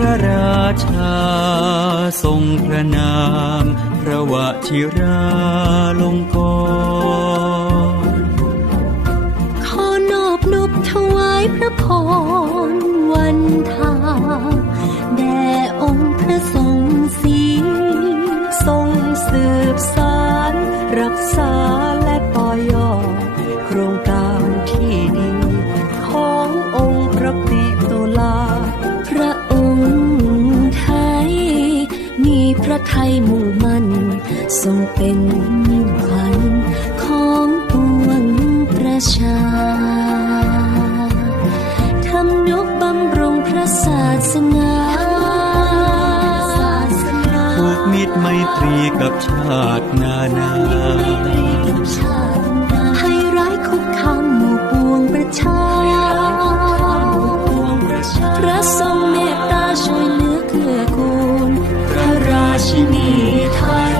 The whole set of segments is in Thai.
พระราชา ทรงพระนาม พระวชิราลงกรขอนอบนบถวายพระพรวันทา แด่องค์พระทรงสีทรงสืบสาร รักษาและปอยอโครงการ พระไทยมุ่งมั่นทรงเป็นมิ่งขวัญของปวงประชาทำนกบำรุงพระศาสนาผูกมิตรไมตรีกับชาตินานา ชินีไทย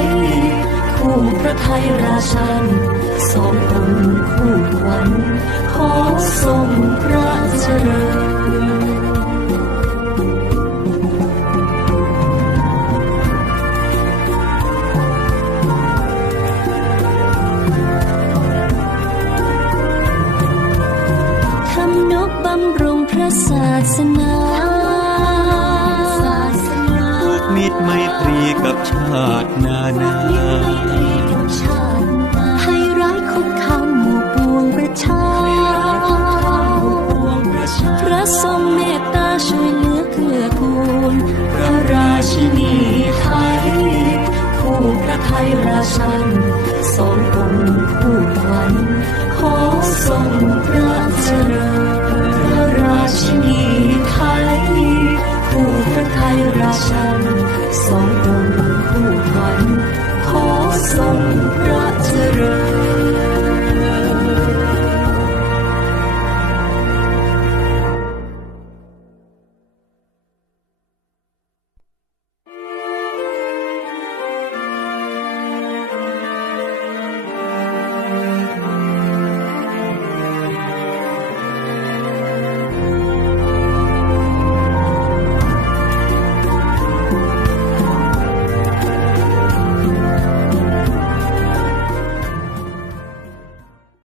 คู่พระไทยราชันสองคนคู่วัญขอทรงพระเจริญทำนกบำรุงพระศาสนา ไมตรีกับชาตินานาให้ร้ายคุกคามหมู่ปวงประชา พระทรงเมตตาช่วยเหลือเกื้อกูล พระราชินีไทยคู่พระไทยราชันสององค์คู่ขวัญ 风。